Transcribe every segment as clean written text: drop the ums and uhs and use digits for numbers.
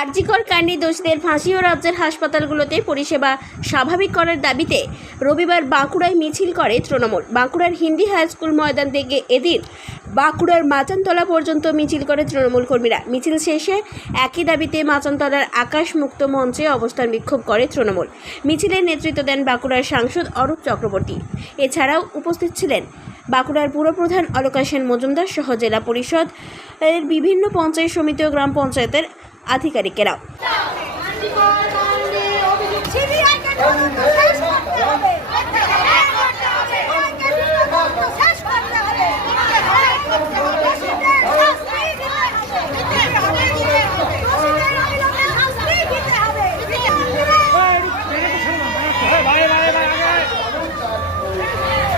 আরজিকর কাণ্ডে দোষীদের ফাঁসি ও রাজ্যের হাসপাতালগুলোতে পরিষেবা স্বাভাবিক করার দাবিতে রবিবার বাঁকুড়ায় মিছিল করে তৃণমূল। বাঁকুড়ার হিন্দি হাই স্কুল ময়দান থেকে এদিন বাঁকুড়ার মাচানতলা পর্যন্ত মিছিল করে তৃণমূল কর্মীরা। মিছিল শেষে একই দাবিতে মাচানতলার আকাশ মুক্ত মঞ্চে অবস্থান বিক্ষোভ করে তৃণমূল। মিছিলের নেতৃত্ব দেন বাঁকুড়ার সাংসদ অরূপ চক্রবর্তী। এছাড়াও উপস্থিত ছিলেন বাঁকুড়ার পুরপ্রধান অলোকা সেন মজুমদার সহ জেলা পরিষদ এর বিভিন্ন পঞ্চায়েত সমিতি ও গ্রাম পঞ্চায়েতের আধিকারিকেরা।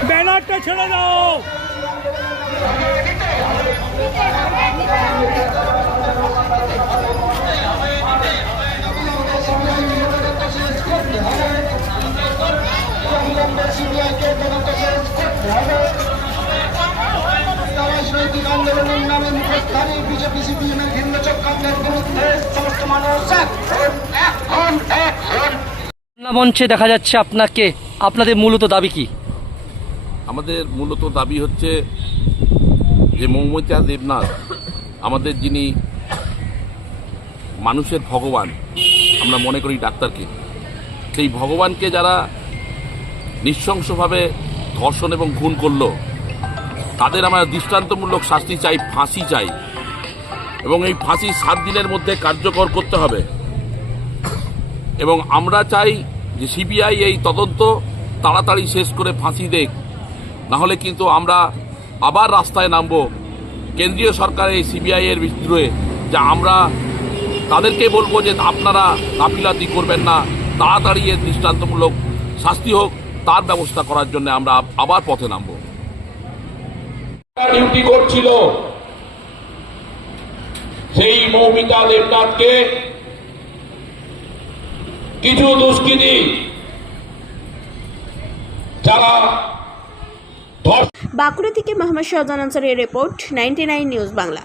ব্যানারটা ছেড়ে দাও। মঞ্চে দেখা যাচ্ছে আপনাদের মূলত দাবি কি? আমাদের মূলত দাবি হচ্ছে যে মৌমিতা দেবনাথ আমাদের যিনি মানুষের ভগবান আমরা মনে করি ডাক্তারকে, সেই ভগবানকে যারা নৃশংসভাবে ধর্ষণ এবং খুন করলো তাদের আমরা দৃষ্টান্তমূলক শাস্তি চাই, ফাঁসি চাই এবং এই ফাঁসি 7 দিনের মধ্যে কার্যকর করতে হবে। এবং আমরা চাই যে সিবিআই এই তদন্ত তাড়াতাড়ি শেষ করে ফাঁসি দেখ, নাহলে কিন্তু আমরা আবার রাস্তায় নামব কেন্দ্রীয় সরকারের এই সিবিআই এর বিরুদ্ধে। যা আমরা তাদেরকে বলবো যে আপনারা গাফিলতি করবেন না, তাড়াতাড়ি এর দৃষ্টান্তমূলক শাস্তি হোক, তার ব্যবস্থা করার জন্য আমরা আবার পথে নামব। ডিউটি করছিল সেই মৌমিতা দেবনাথকে কিছু দুষ্কৃতী যারা বাঁকুড়া থেকে মোহাম্মদ শাহজাহান আনসারের রিপোর্ট, 99 নিউজ বাংলা।